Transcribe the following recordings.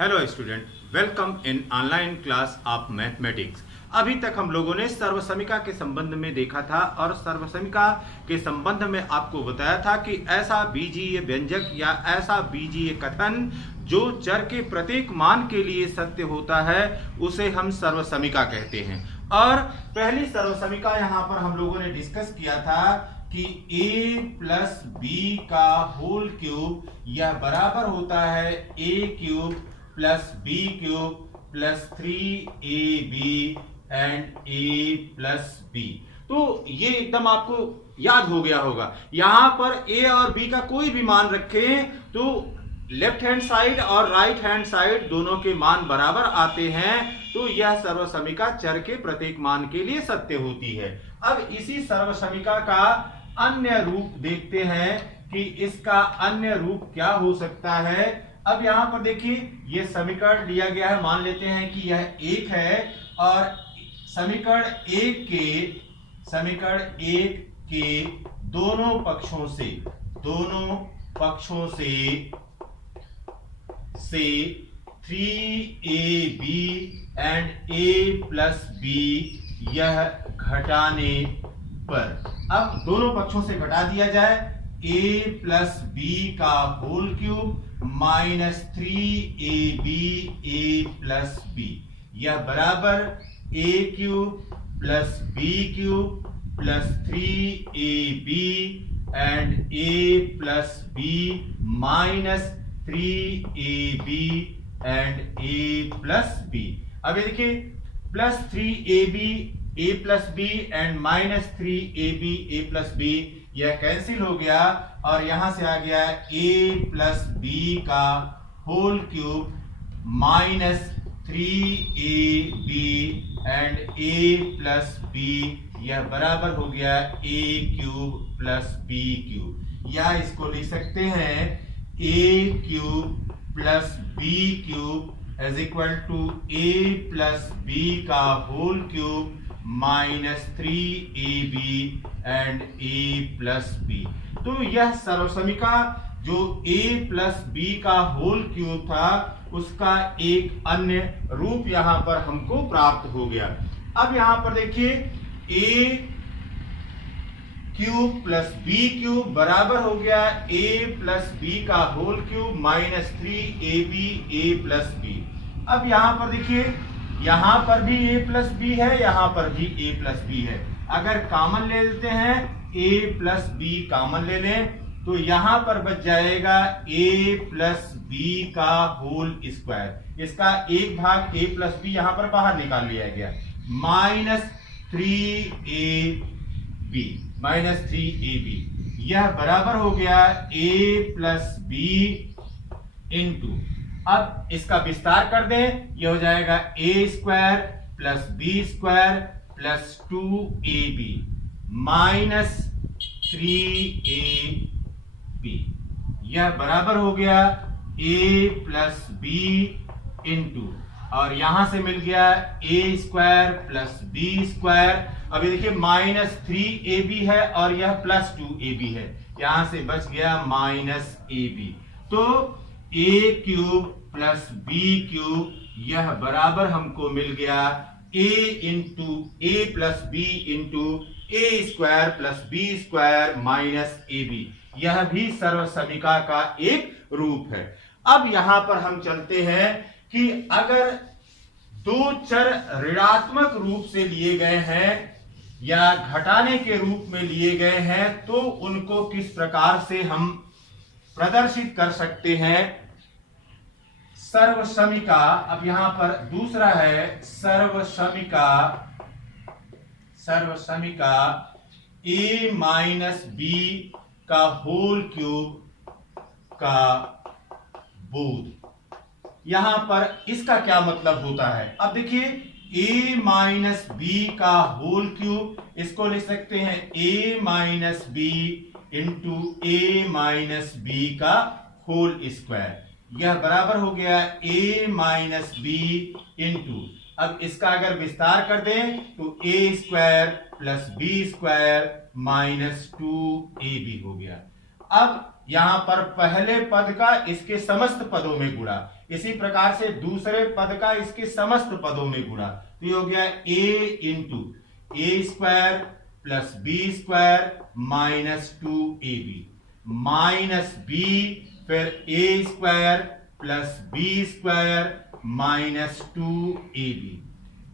Hello student, welcome in online class of mathematics. अभी तक हम लोगों ने सर्वसमिका के संबंध में देखा था और सर्वसमिका के संबंध में आपको बताया था कि ऐसा बीजीय व्यंजक या ऐसा बीजीय कथन जो चर के प्रत्येक मान के लिए सत्य होता है उसे हम सर्वसमिका कहते हैं। और पहली सर्वसमिका यहाँ पर हम लोगों ने डिस्कस किया था कि a प्लस बी का होल क्यूब यह बराबर होता है a cube plus B cube plus 3ab and a plus B. तो ये एकदम आपको याद हो गया होगा। यहां पर a और b का कोई भी मान रखें तो लेफ्ट हैंड साइड और राइट हैंड साइड दोनों के मान बराबर आते हैं, तो यह सर्वसमिका चर के प्रत्येक मान के लिए सत्य होती है। अब इसी सर्वसमिका का अन्य रूप देखते हैं कि इसका अन्य रूप क्या हो सकता है। अब यहां पर देखिए, यह समीकरण लिया गया है, मान लेते हैं कि यह एक है और समीकरण एक के दोनों पक्षों से 3ab and a plus B यह घटाने पर, अब दोनों पक्षों से घटा दिया जाए, a प्लस बी का whole cube minus 3ab a plus B यह बराबर a cube plus B cube plus 3ab and a plus B minus 3ab and a plus B. अब ये देखिए, plus 3ab a plus B and minus 3ab a plus B यह cancel हो गया और यहां से आ गया a प्लस बी का whole cube minus 3ab and a plus B यह बराबर हो गया a cube plus B cube, या इसको लिख सकते हैं a cube plus B cube is equal to a plus B का whole cube minus 3ab and a plus B. तो यह सर्वसमिका जो a प्लस बी का होल क्यूब था उसका एक अन्य रूप यहां पर हमको प्राप्त हो गया। अब यहां पर देखिए, a cube plus B cube बराबर हो गया a प्लस बी का whole cube minus 3ab a plus B. अब यहां पर देखिए, यहां पर भी a प्लस बी है, यहां पर भी a प्लस बी है। अगर कॉमन ले लेते हैं, a प्लस बी कॉमन ले लें तो यहां पर बच जाएगा a प्लस बी का होल स्क्वायर। इसका एक भाग a प्लस बी यहां पर बाहर निकाल लिया गया, माइनस 3ab यह बराबर हो गया a प्लस बी इंटू, अब इसका विस्तार कर दें, यह हो जाएगा a square plus B square plus 2ab minus 3ab यह बराबर हो गया a प्लस बी इंटू, और यहां से मिल गया a square plus B square. अब ये देखिए, माइनस 3ab है और यह प्लस 2ab है, यहां से बच गया माइनस ab। तो a cube plus B cube यह बराबर हमको मिल गया a into a plus B into a square plus B square minus ab। यह भी सर्वसमिका का एक रूप है। अब यहां पर हम चलते हैं कि अगर दो चर ऋणात्मक रूप से लिए गए हैं या घटाने के रूप में लिए गए हैं तो उनको किस प्रकार से हम प्रदर्शित कर सकते हैं। सर्वसमिका, अब यहां पर दूसरा है सर्वसमिका a माइनस बी का होल क्यूब का बोध। यहां पर इसका क्या मतलब होता है। अब देखिए, a माइनस बी का होल क्यूब, इसको लिख सकते हैं a minus B into a minus B का होल स्क्वायर, यह बराबर हो गया a माइनस बी इंटू, अब इसका अगर विस्तार कर दें तो a square plus B square minus 2ab हो गया। अब यहां पर पहले पद का इसके समस्त पदों में गुणा, इसी प्रकार से दूसरे पद का इसके समस्त पदों में गुणा, तो ये हो गया a into A square plus B square minus 2ab minus b फिर a square plus B square minus 2ab।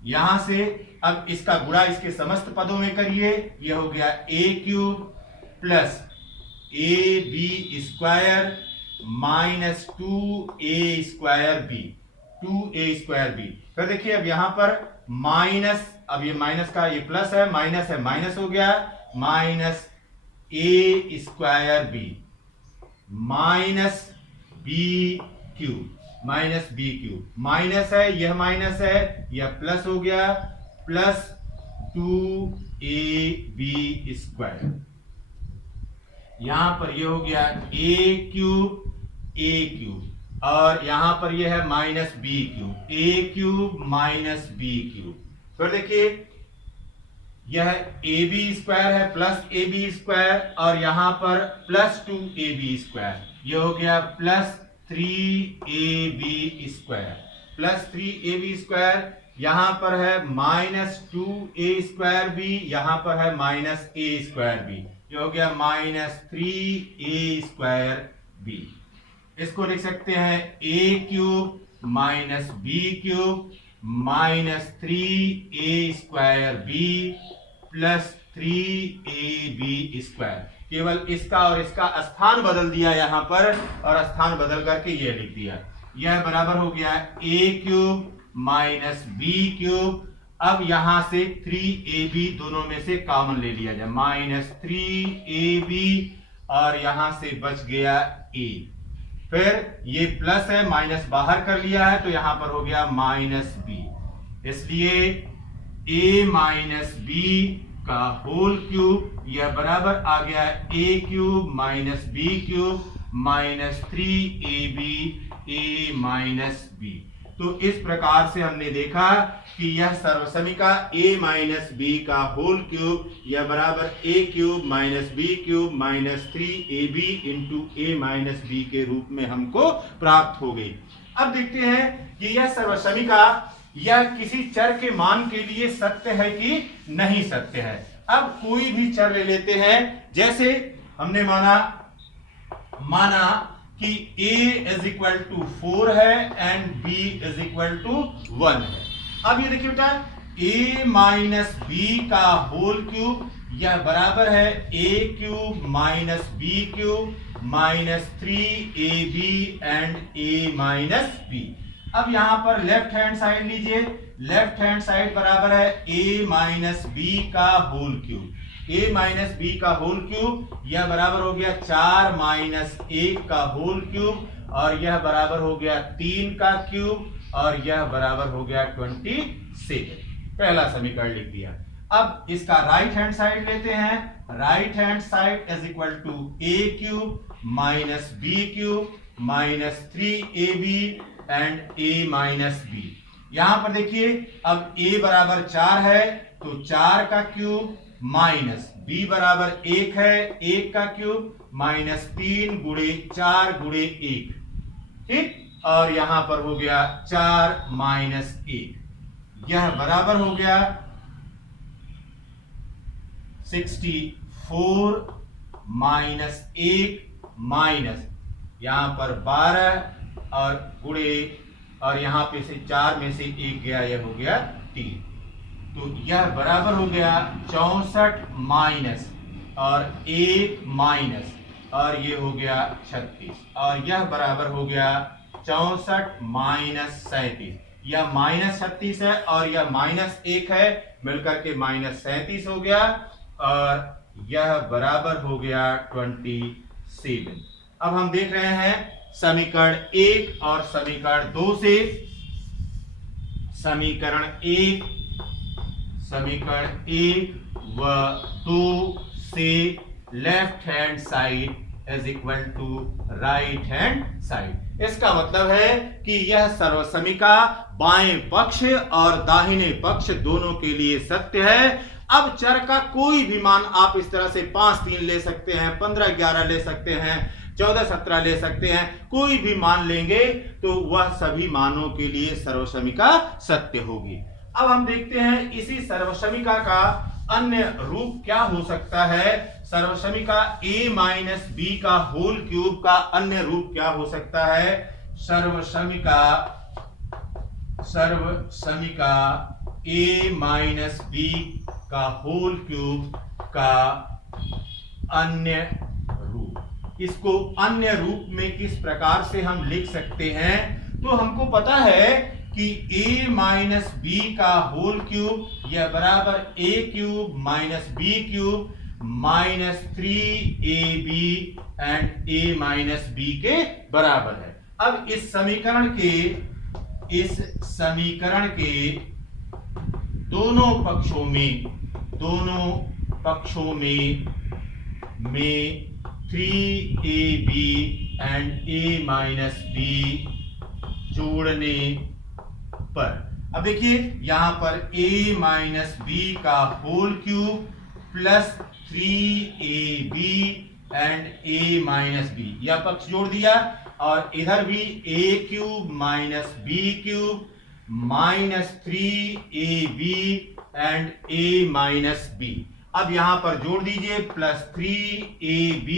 यहां से अब इसका गुणा इसके समस्त पदों में करिए, यह हो गया a cube plus A B square minus 2a square B, 2a square B. फिर देखिए अब यहां पर माइनस, अब ये माइनस का ये प्लस है, माइनस हो गया, minus A square B minus B cube, minus B cube, minus है यह माइनस है, यह प्लस हो गया, प्लस 2ab स्क्वायर। यहां पर यह हो गया ए क्यूब और यहां पर यह है minus B cube, a cube minus B cube. फिर देखिए यह ए बी स्क्वायर है प्लस ए बी स्क्वायर और यहां पर प्लस 2ab स्क्वायर, यह हो गया plus 3ab square, plus 3ab square. यहां पर है माइनस 2a स्क्वायर बी, यहां पर है माइनस a स्क्वायर बी, ये हो गया माइनस 3a स्क्वायर बी। इसको लिख सकते हैं a cube minus B cube minus 3a square B plus 3ab square. केवल इसका और इसका स्थान बदल दिया यहां पर और स्थान बदल करके ये लिख दिया। यह बराबर हो गया a cube minus B cube. अब यहां से 3ab दोनों में से कॉमन ले लिया जाए, माइनस 3ab और यहां से बच गया a। फिर ये प्लस है, माइनस बाहर कर लिया है तो यहां पर हो गया माइनस b, इसलिए a माइनस बी का होल क्यूब यह बराबर आ गया a cube minus B cube minus 3ab a minus b। तो इस प्रकार से हमने देखा कि यह सर्वसमीका a माइनस बी का होल क्यूब यह बराबर a cube minus B cube minus 3ab into a minus B के रूप में हमको प्राप्त हो गई। अब देखते हैं कि यह सर्वसमीका यह किसी चर के मान के लिए सत्य है कि नहीं सत्य है। अब कोई भी चर ले लेते हैं, जैसे हमने माना कि a इज इक्वल टू 4 है and b is equal to 1 है। अब ये देखिए बेटा a माइनस बी का होल क्यूब यह बराबर है a cube minus B cube minus 3ab and a minus b। अब यहां पर लेफ्ट हैंड साइड लीजिए, लेफ्ट हैंड साइड बराबर है a माइनस बी का whole cube, a minus B का होल क्यूब यह बराबर हो गया 4 माइनस 1 का होल क्यूब और यह बराबर हो गया 3 का क्यूब और यह बराबर हो गया 27। पहला समीकरण लिख दिया। अब इसका राइट हैंड साइड लेते हैं, right hand side is equal to a cube minus B cube minus 3ab and a minus b। यहां पर देखिए अब a बराबर 4 है तो 4 का क्यूब माइनस b बराबर 1 है, 1 का क्यूब माइनस 3 गुणे 4 गुणे 1, ठीक, और यहां पर हो गया 4 माइनस 1, यह बराबर हो गया 64 माइनस 1 माइनस यहां पर 12 और गुणे और यहां पे से 4 में से 1 गया, यह हो गया 3, तो यह बराबर हो गया 64 माइनस और 1 माइनस और ये हो गया 36 और यह बराबर हो गया 64 माइनस 37। यह माइनस 36 है और यह माइनस 1 है, मिलकर के माइनस 37 हो गया और यह बराबर हो गया 27। अब हम देख रहे हैं समीकरण 1 और समीकरण 2 से। समीकरण 1 व 2 से left hand side is equal to right hand side. इसका मतलब है कि यह सर्वसमीका बाएं पक्ष और दाहिने पक्ष दोनों के लिए सत्य है। अब चर का कोई भी मान आप इस तरह से 5, 3 ले सकते हैं, 15, 11 ले सकते हैं, 14, 17 ले सकते हैं, कोई भी मान लेंगे तो वह सभी मानों के लिए सर्वसमिका सत्य होगी। अब हम देखते हैं इसी सर्वसमिका का अन्य रूप क्या हो सकता है। सर्वसमिका a माइनस बी का होल क्यूब का अन्य रूप क्या हो सकता है। सर्वसमिका a माइनस बी का होल क्यूब का अन्य रूप। इसको अन्य रूप में किस प्रकार से हम लिख सकते हैं, तो हमको पता है कि a माइनस बी का होल क्यूब यह बराबर a cube minus B cube minus 3ab and a minus B के बराबर है। अब इस समीकरण के दोनों पक्षों में 3ab and a minus B जोड़ने पर, अब देखिए यहां पर a माइनस बी का whole cube plus 3ab and a minus B, यह पक्ष जोड़ दिया और इधर भी a cube minus B cube minus 3ab and a minus B. अब यहां पर जोड़ दीजिए plus 3ab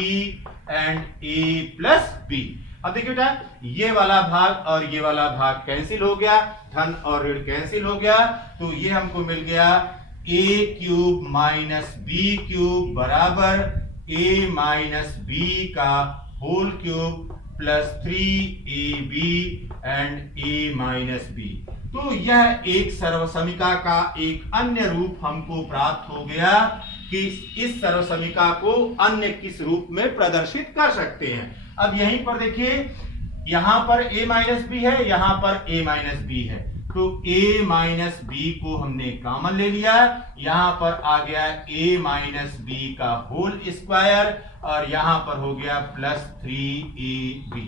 and a plus B. अब देखिए बेटा ये वाला भाग और ये वाला भाग कैंसिल हो गया, धन और ऋण कैंसिल हो गया, तो ये हमको मिल गया a cube minus B cube बराबर a माइनस बी का whole cube plus 3ab and a minus B. तो यह एक सर्वसमिका का एक अन्य रूप हमको प्राप्त हो गया कि इस सर्वसमिका को अन्य किस रूप में प्रदर्शित कर सकते हैं। अब यहीं पर देखिए यहां पर a माइनस बी है, यहां पर a माइनस बी है, तो a माइनस बी को हमने कॉमन ले लिया, यहां पर आ गया a माइनस बी का होल स्क्वायर और यहां पर हो गया प्लस 3ab,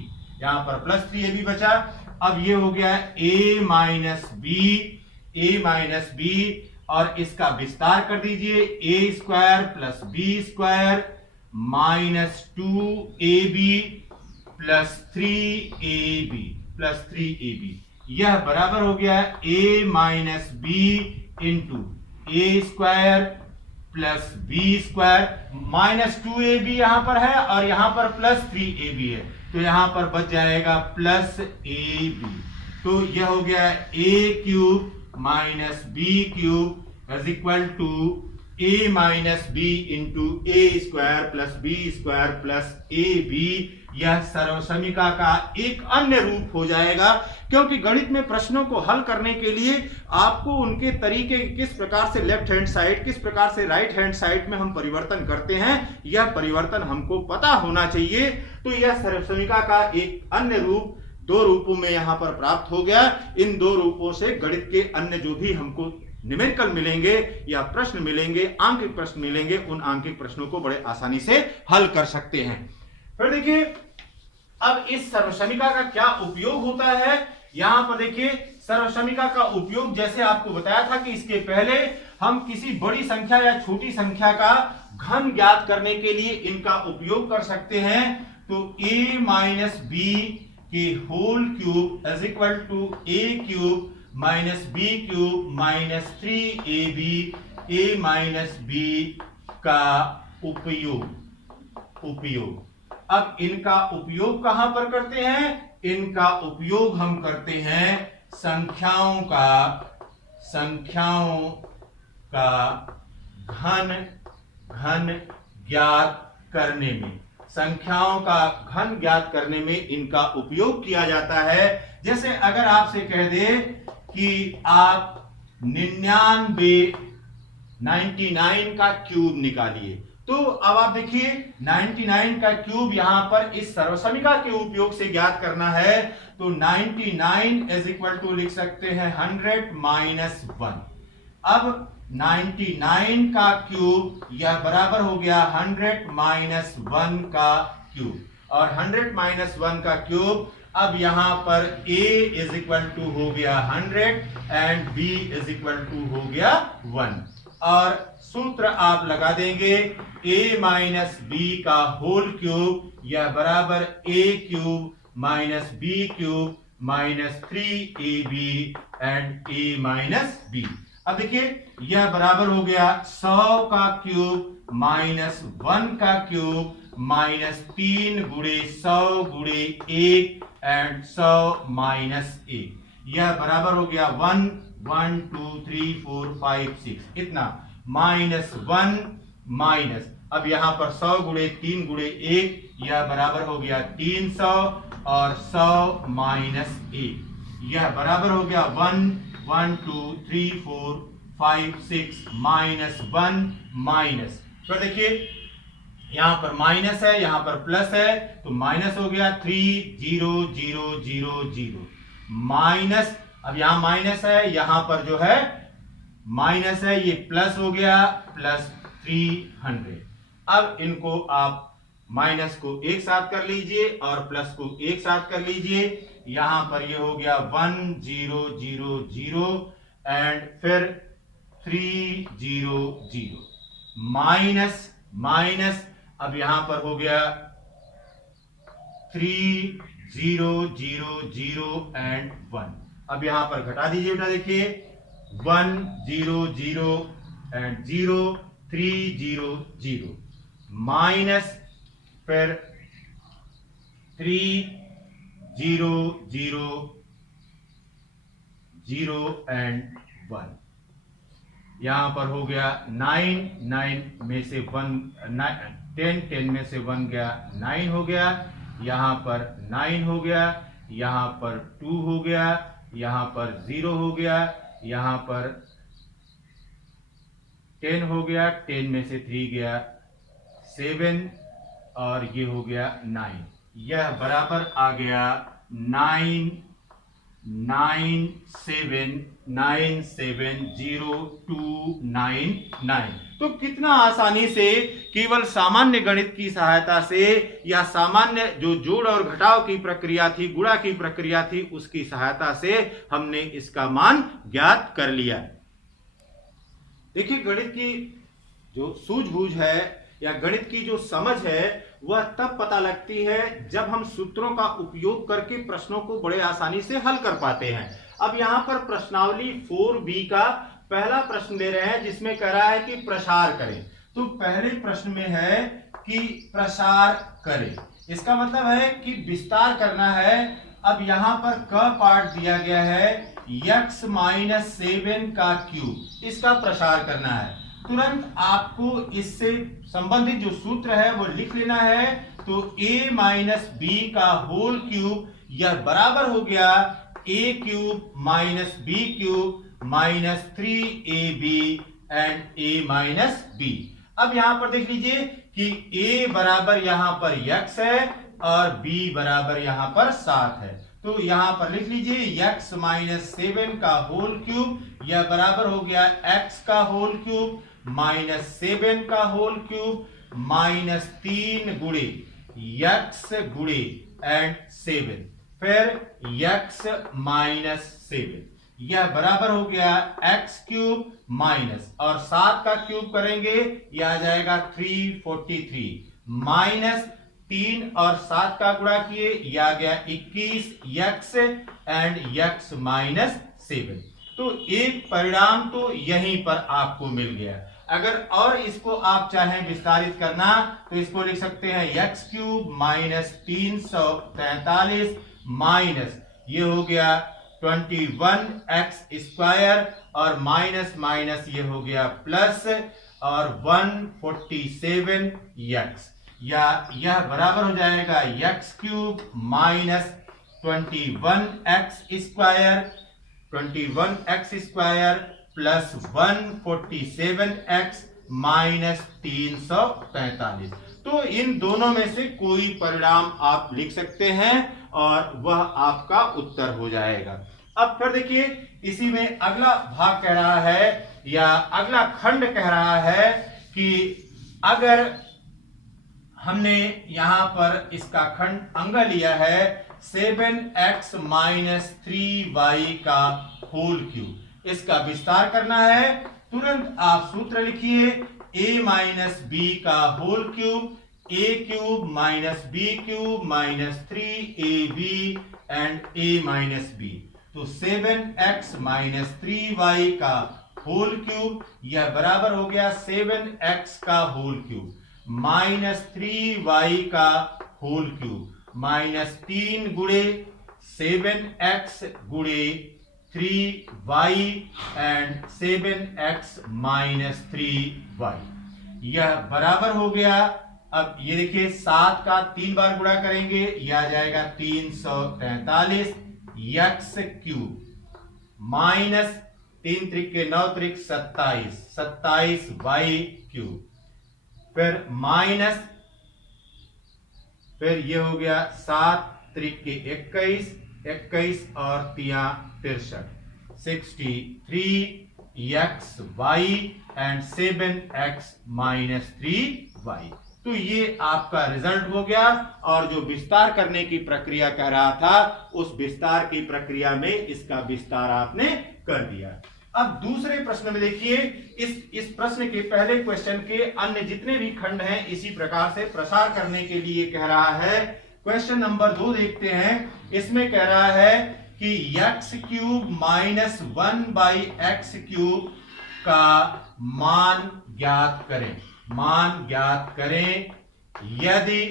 यहां पर प्लस 3ab बचा। अब ये हो गया a माइनस बी और इसका विस्तार कर दीजिए, a square plus B square minus 2ab plus 3ab, यह बराबर हो गया a minus B into a square plus B square minus 2ab यहां पर है और यहां पर प्लस 3ab है, तो यहां पर बच जाएगा प्लस ab। तो यह हो गया a cube minus B cube is equal to a minus B into a square plus B square plus ab। यह सर्वसमिका का एक अन्य रूप हो जाएगा, क्योंकि गणित में प्रश्नों को हल करने के लिए आपको उनके तरीके किस प्रकार से लेफ्ट हैंड साइड किस प्रकार से राइट हैंड साइड में हम परिवर्तन करते हैं, यह परिवर्तन हमको पता होना चाहिए। तो यह सर्वसमिका का एक अन्य रूप दो रूपों में यहां पर प्राप्त हो गया। इन दो रूपों से गणित के अन्य जो भी हमको न्यूमेरिकल मिलेंगे या प्रश्न मिलेंगे, आंकिक प्रश्न मिलेंगे, उन आंकिक प्रश्नों को बड़े आसानी से हल कर सकते हैं। फिर देखिए अब इस सर्वसमिका का क्या उपयोग होता है। यहां पर देखिए सर्वसमिका का उपयोग जैसे आपको बताया था कि इसके पहले हम किसी बड़ी संख्या या छोटी संख्या का घन ज्ञात करने के लिए इनका उपयोग कर सकते हैं। तो a माइनस बी के whole cube is equal to a cube minus B cube minus 3ab a minus B का उपयोग। अब इनका उपयोग कहां पर करते हैं, इनका उपयोग हम करते हैं संख्याओं का घन ज्ञात करने में। संख्याओं का घन ज्ञात करने में इनका उपयोग किया जाता है। जैसे अगर आपसे कह दे कि आप 99 का क्यूब निकालिए, तो अब आप देखिए 99 का क्यूब यहां पर इस सर्वसमिका के उपयोग से ज्ञात करना है। तो 99 इज इक्वल टू लिख सकते हैं 100 माइनस 1। अब 99 का क्यूब यह बराबर हो गया 100 माइनस 1 का क्यूब, और 100 माइनस 1 का क्यूब अब यहां पर a इज इक्वल टू हो गया 100 and b is equal to हो गया 1, और सूत्र आप लगा देंगे a माइनस बी का होल क्यूब यह बराबर a cube minus B cube minus 3ab and a minus B. अब देखिए यह बराबर हो गया 100 का क्यूब माइनस 1 का क्यूब माइनस 3 गुणे 100 गुणे 1 एंड 100 माइनस 1। यह बराबर हो गया 1 1 2 3 4 5 6 इतना माइनस 1 माइनस, अब यहां पर 100 गुणे 3 गुणे 1, यह बराबर हो गया 300 और 100 माइनस 1। यह बराबर हो गया 1 1 2 3 4 5 6 माइनस 1 माइनस। तो देखिए यहां पर माइनस है यहां पर प्लस है तो माइनस हो गया 3 0 0 0 0 माइनस, अब यहां माइनस है यहां पर जो है माइनस है, ये प्लस हो गया प्लस 300। अब इनको आप माइनस को एक साथ कर लीजिए और प्लस को एक साथ कर लीजिए। यहां पर ये हो गया 1 0 0 0 एंड फिर 3 0 0 माइनस माइनस, अब यहां पर हो गया 3 0 0 0 एंड 1। अब यहां पर घटा दीजिए बेटा, देखिए 1 0 0 एंड 0 3 0 0 माइनस फिर 3 0 0 0 एंड 1। यहां पर हो गया 9 9 में से 1 10 10 में से 1 गया 9 हो गया, यहां पर 9 हो गया, यहां पर 2 हो गया, यहां पर 0 हो गया, यहां पर 10 हो गया, 10 में से 3 गया 7 और ये हो गया 9। यह बराबर आ गया 9 9 7 9 7 0 2 9 9। तो कितना आसानी से केवल सामान्य गणित की सहायता से या सामान्य जो जोड़ और घटाव की प्रक्रिया थी, गुणा की प्रक्रिया थी, उसकी सहायता से हमने इसका मान ज्ञात कर लिया। देखिए गणित की जो सूझबूझ है या गणित की जो समझ है वह तब पता लगती है जब हम सूत्रों का उपयोग करके प्रश्नों को बड़े आसानी से हल कर पाते हैं। अब यहां पर प्रश्नावली 4B का पहला प्रश्न दे रहे हैं जिसमें कह रहा है कि प्रसार करें। तो पहले प्रश्न में है कि प्रसार करें, इसका मतलब है कि विस्तार करना है। अब यहां पर क पार्ट दिया गया है x माइनस 7 का क्यूब, इसका प्रसार करना है। तुरंत आपको इससे संबंधित जो सूत्र है वो लिख लेना है। तो a माइनस बी का होल क्यूब, यह बराबर हो गया a cube minus B cube minus 3ab and a minus b। अब यहां पर देख लीजिए कि a बराबर यहां पर x है और b बराबर यहां पर 7 है। तो यहां पर लिख लीजिए x माइनस 7 का होल क्यूब, यह बराबर हो गया x का होल क्यूब माइनस 7 का होल क्यूब माइनस 3 गुणे x गुणे एंड 7 फिर x माइनस 7, यह बराबर हो गया x क्यूब माइनस और 7 का क्यूब करेंगे यह आ जाएगा 343 माइनस 3 और 7 का गुणा किए यह आ गया 21x एंड x माइनस 7। तो एक परिणाम तो यहीं पर आपको मिल गया। अगर और इसको आप चाहें विस्तारित करना तो इसको लिख सकते हैं x क्यूब माइनस 343 माइनस ये हो गया 21x स्क्वायर और माइनस माइनस ये हो गया प्लस और 147x, या यह बराबर हो जाएगा x cube minus 21x square plus 147x minus 343। तो इन दोनों में से कोई परिणाम आप लिख सकते हैं और वह आपका उत्तर हो जाएगा। अब फिर देखिए इसी में अगला भाग कह रहा है या अगला खंड कह रहा है कि अगर हमने यहां पर इसका खंड अंग लिया है 7x माइनस 3y का होल क्यूब, इसका विस्तार करना है। तुरंत आप सूत्र लिखिए a माइनस बी का whole cube a cube minus B cube minus 3ab and a minus b। तो 7x माइनस 3y का होल क्यूब, यह बराबर हो गया 7x का होल क्यूब माइनस 3y का होल क्यूब माइनस 3 गुणे 7x गुणे 3y and 7x minus 3y, यह बराबर हो गया। अब ये देखिए 7 का 3 बार गुणा करेंगे, यह आ जाएगा 343 x क्यूब माइनस 3 त्रिक के 9 त्रिक 27 y क्यूब, फिर माइनस, फिर ये हो गया 7 त्रिक के 21 और 3 63 63xy and 7x minus 3y। तो ये आपका रिजल्ट हो गया, और जो विस्तार करने की प्रक्रिया कह रहा था उस विस्तार की प्रक्रिया में इसका विस्तार आपने कर दिया। अब दूसरे प्रश्न में देखिए, इस प्रश्न के पहले क्वेश्चन के अन्य जितने भी खंड हैं इसी प्रकार से प्रसार करने के लिए कह रहा है। क्वेश्चन नंबर 2 देखते हैं। इसमें कह रहा है कि x cube minus 1/x cube का मान ज्ञात करें। मान ज्ञात करें यदि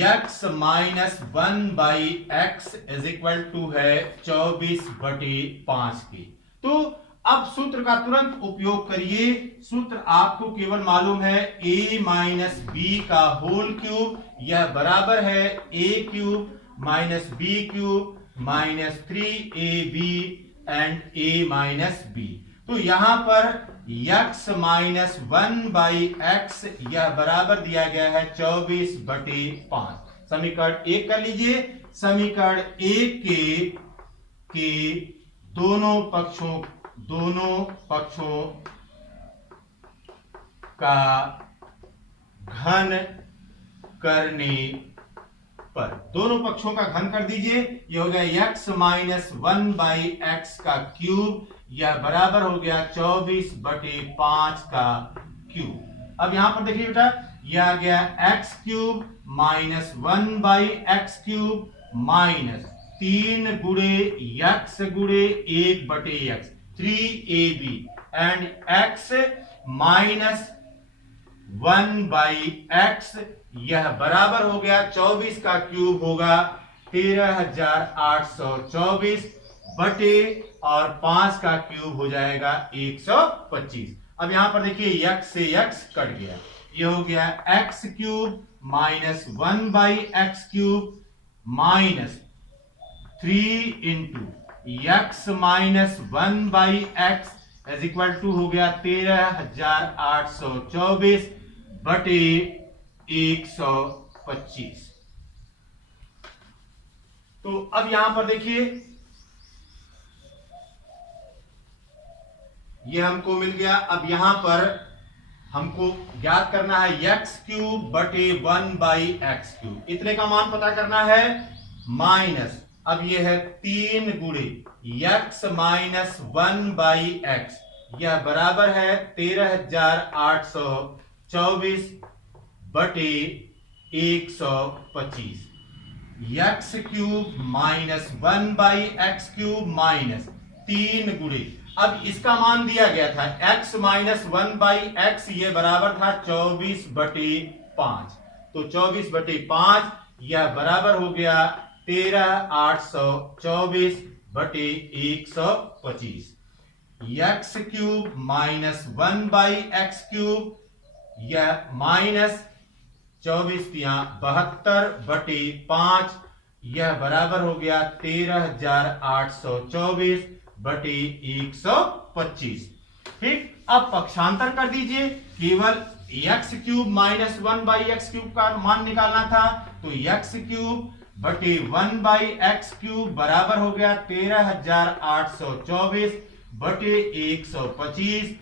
x minus 1/x is equal to है 24/5 की। तो अब सूत्र का तुरंत उपयोग करिए। सूत्र आपको केवल मालूम है a माइनस बी का होल क्यूब, यह बराबर है a cube minus B cube minus 3ab and a minus b। तो यहां पर x माइनस 1/x यह बराबर दिया गया है 24/5। समीकरण 1 कर लीजिए। समीकरण 1 के दोनों पक्षों का घन करने पर, दोनों पक्षों का घन कर दीजिए। यह हो गया x माइनस 1/x का क्यूब, यह बराबर हो गया 24/5 का क्यूब। अब यहां पर देखिए बेटा, यह आ गया x cube minus 1/x cube minus 3 गुणे x गुणे 1/x 3ab and x minus 1/x, यह बराबर हो गया 24 का क्यूब होगा 13,824 बटे और 5 का क्यूब हो जाएगा 125। अब यहां पर देखिए x से x कट गया, यह हो गया x cube minus 1/x cube minus 3 into x minus 1/x is equal to हो गया 13,824 बटे 125। तो अब यहां पर देखिए ये हमको मिल गया। अब यहां पर हमको ज्ञात करना है x क्यूब बटे 1/x क्यूब, इतने का मान पता करना है माइनस, अब ये है 3 गुणे x माइनस 1/x, यह बराबर है 13,824 बटे 125। x cube minus 1/x cube minus 3 गुणे, अब इसका मान दिया गया था x माइनस 1/x, ये बराबर था 24/5, तो 24/5 यह बराबर हो गया 13,824 बटे 125। x cube minus 1/x cube, यह माइनस 24 बटे 5, यह बराबर हो गया 13,824 बटे 125। ठीक, अब पक्षांतर कर दीजिए। केवल x cube minus 1/x cube का मान निकालना था, तो x क्यूब बटे 1/x क्यूब बराबर हो गया 13,824 बटे 125,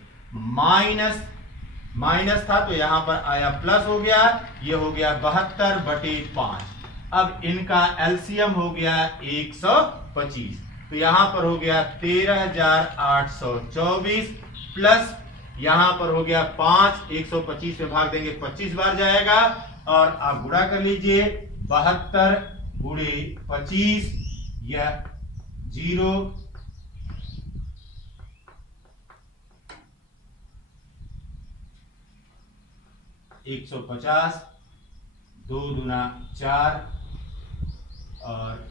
माइनस था तो यहां पर आया प्लस हो गया, ये हो गया 72/5। अब इनका एलसीएम हो गया 125, तो यहां पर हो गया 13,824 प्लस यहां पर हो गया 5, 125 में भाग देंगे 25 बार जाएगा, और आप गुणा कर लीजिए 72 गुणे 25, यह 0 150, 2 दूना 4 और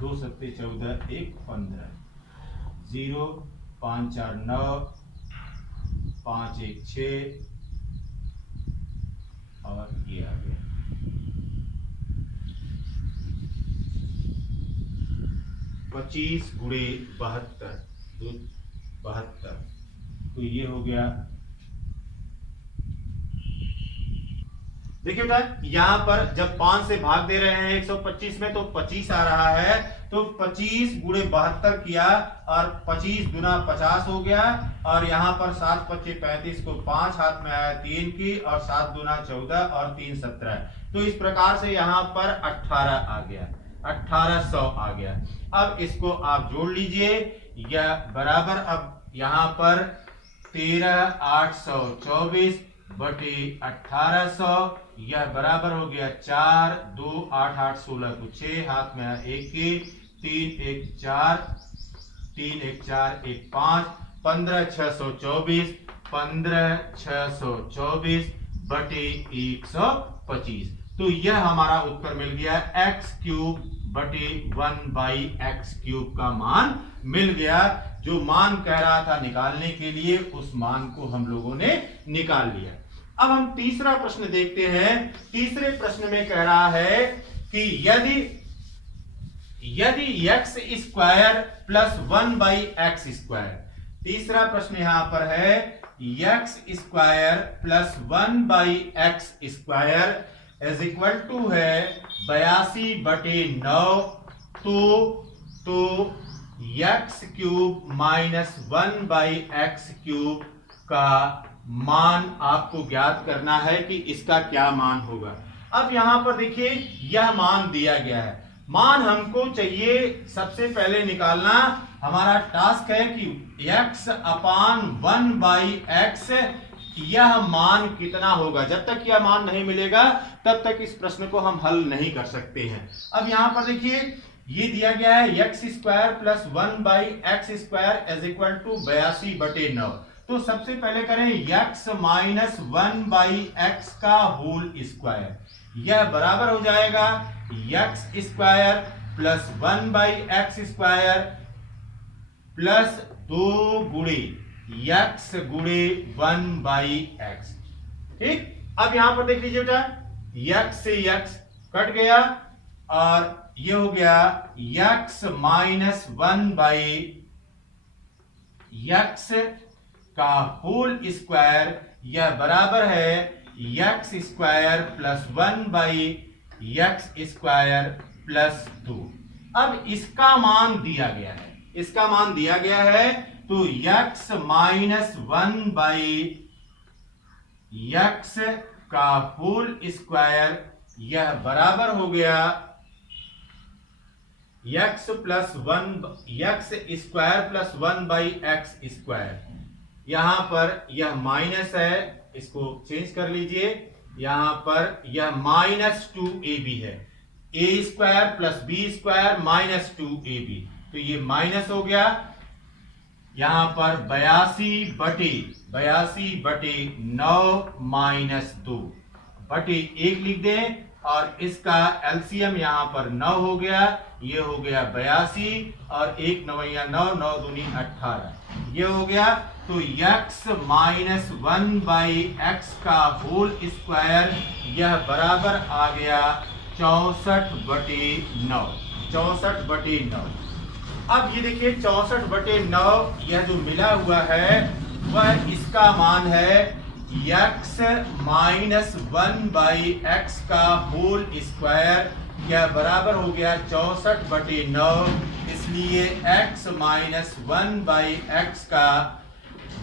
2 सत्ते 14, 1 15, 0 5 4 9, 5 1 6 और ये आ गया 25 गुणे 72, 72, तो ये हो गया। देखिए बेटा, यहां पर जब 5 से भाग दे रहे हैं 125 में तो 25 आ रहा है, तो 25 गुणे 72 किया और 25 दूना 50 हो गया, और यहां पर 7 पच्चे 35 को 5 हाथ में आया 3 की, और 7 दूना 14 और 3 17, तो इस प्रकार से यहां पर 18 आ गया, 1800 आ गया। अब इसको आप जोड़ लीजिए, यह बराबर, अब यहां पर 13,824 बटे 1800, यह बराबर हो गया 4 2 8 8 16 को 6 हाथ में 1 की, 3 1 4, 3 1 4 1 5, 15,624, 15,624 बटे 125, तो यह हमारा उत्तर मिल गया x³ बटे 1/x³ का मान मिल गया। जो मान कह रहा था निकालने के लिए, उस मान को हम लोगों ने निकाल लिया। अब हम तीसरा प्रश्न देखते हैं। तीसरे प्रश्न में कह रहा है कि यदि x² प्लस 1/x², तीसरा प्रश्न यहां पर है x² plus 1/x² is equal to है 82/9, तो x³ माइनस 1/x³ का मान आपको ज्ञात करना है कि इसका क्या मान होगा। अब यहां पर देखिए, यह मान दिया गया है, मान हमको चाहिए सबसे पहले निकालना। हमारा टास्क है कि x/1/x यह मान कितना होगा। जब तक यह मान नहीं मिलेगा तब तक इस प्रश्न को हम हल नहीं कर सकते हैं। अब यहां पर देखिए, ये दिया गया है x² plus 1/x² is equal to 82/9, तो सबसे पहले करें x माइनस 1/x का होल स्क्वायर, यह बराबर हो जाएगा x² प्लस 1/x² प्लस 2 गुणे x गुणे 1/x। ठीक, अब यहां पर देख लीजिए बेटा, x से x कट गया और ये हो गया x माइनस 1/x का होल स्क्वायर, यह बराबर है x² प्लस 1/x² प्लस 2। अब इसका मान दिया गया है, इसका मान दिया गया है, तो x माइनस 1/x का होल स्क्वायर, यह बराबर हो गया x² प्लस 1/x²। यहां पर यह माइनस है, इसको चेंज कर लीजिए, यहां पर यह -2ab है, a² plus b² minus 2ab, तो ये माइनस हो गया। यहां पर 82/9 माइनस 2 बटे 1 लिख दें, और इसका एलसीएम यहां पर 9 हो गया, ये हो गया 82 और 1 9 9 9 दूनी 18, ये हो गया। तो x माइनस 1/x का होल स्क्वायर, यह बराबर आ गया 64/9, 64/9। अब ये देखिए 64/9, यह जो मिला हुआ है वह इसका मान है x माइनस 1/x का होल स्क्वायर, यह बराबर हो गया 64/9, इसलिए x माइनस 1/x का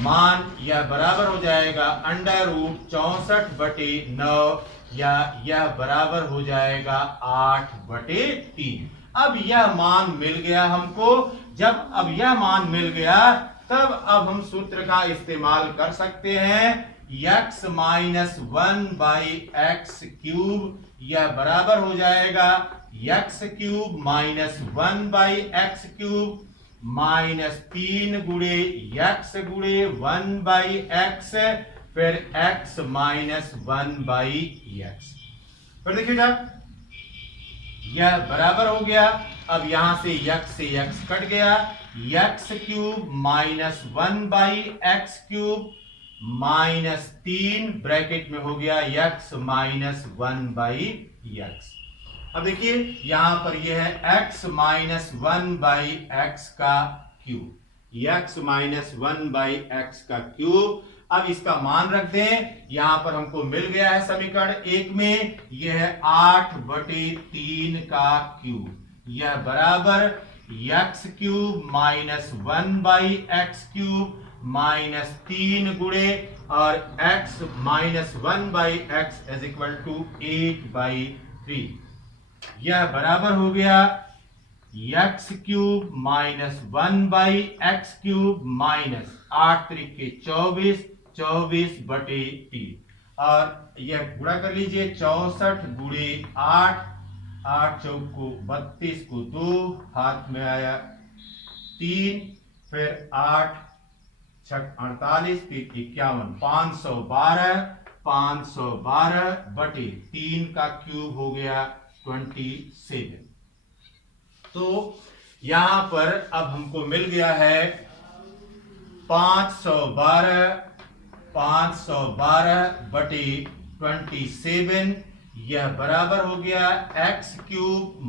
मान यह बराबर हो जाएगा √64/9, या यह बराबर हो जाएगा 8/3। अब यह मान मिल गया हमको। जब अब यह मान मिल गया तब अब हम सूत्र का इस्तेमाल कर सकते हैं। x माइनस 1/x³, यह बराबर हो जाएगा x³ माइनस 1/x³ माइनस 3 गुणे x गुणे 1/x, फिर x माइनस 1/x। फिर देखिएगा यह बराबर हो गया। अब यहां से x कट गया, x³ minus 1/x³ minus 3 bracket में हो गया x माइनस 1/x। अब देखिए यहां पर यह है x माइनस 1/x का क्यूब, x माइनस 1/x का क्यूब। अब इसका मान रख दें, यहां पर हमको मिल गया है समीकरण 1 में, यह है 8/3 का क्यूब, यह बराबर x³ माइनस 1/x³ माइनस 3 गुणे और x minus 1/x is equal to 8/3, यह बराबर हो गया x³ माइनस 1/x³ माइनस 8 त्रिके 24, 24/3 और यह गुणा कर लीजिए 64 गुणे 8, 8 चौक को 32 को 2, हाथ में आया 3, फिर 8 छक 48, 51, 512, 512/3 का क्यूब हो गया 27। तो यहां पर अब हमको मिल गया है 512/27, यह बराबर हो गया x³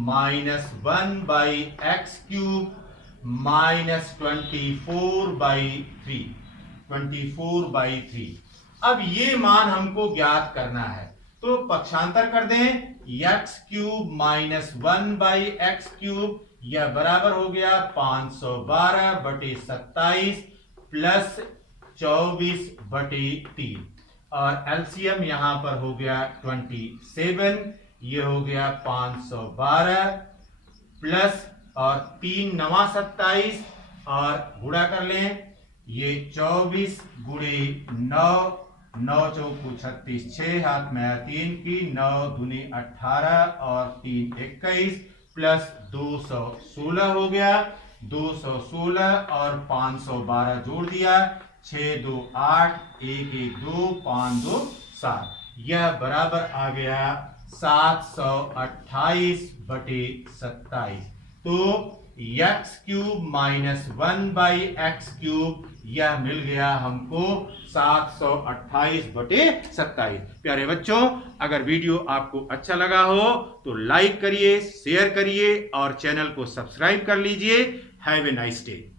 माइनस 1/x³ माइनस 24/3। अब ये मान हमको ज्ञात करना है, तो पक्षांतर कर दें, x³ माइनस 1/x³ यह बराबर हो गया 512/27 प्लस 24/3 और एलसीएम यहां पर हो गया 27, ये हो गया 512 प्लस और 3 9 27 और गुणा कर लें, ये 24 गुणे 9, 9 चौक 36, 6 हाथ में आया 3 की, 9 दूनी 18 और 3 21 प्लस 216 हो गया, 216 और 512 जोड़ दिया, 6 2 8, 1 1 2, 5 2 7, यह बराबर आ गया 728/27। तो x³ माइनस 1/x³ यह मिल गया हमको 728/27। प्यारे बच्चों, अगर वीडियो आपको अच्छा लगा हो तो लाइक करिए, शेयर करिए और चैनल को सब्सक्राइब कर लीजिए। Have a nice day.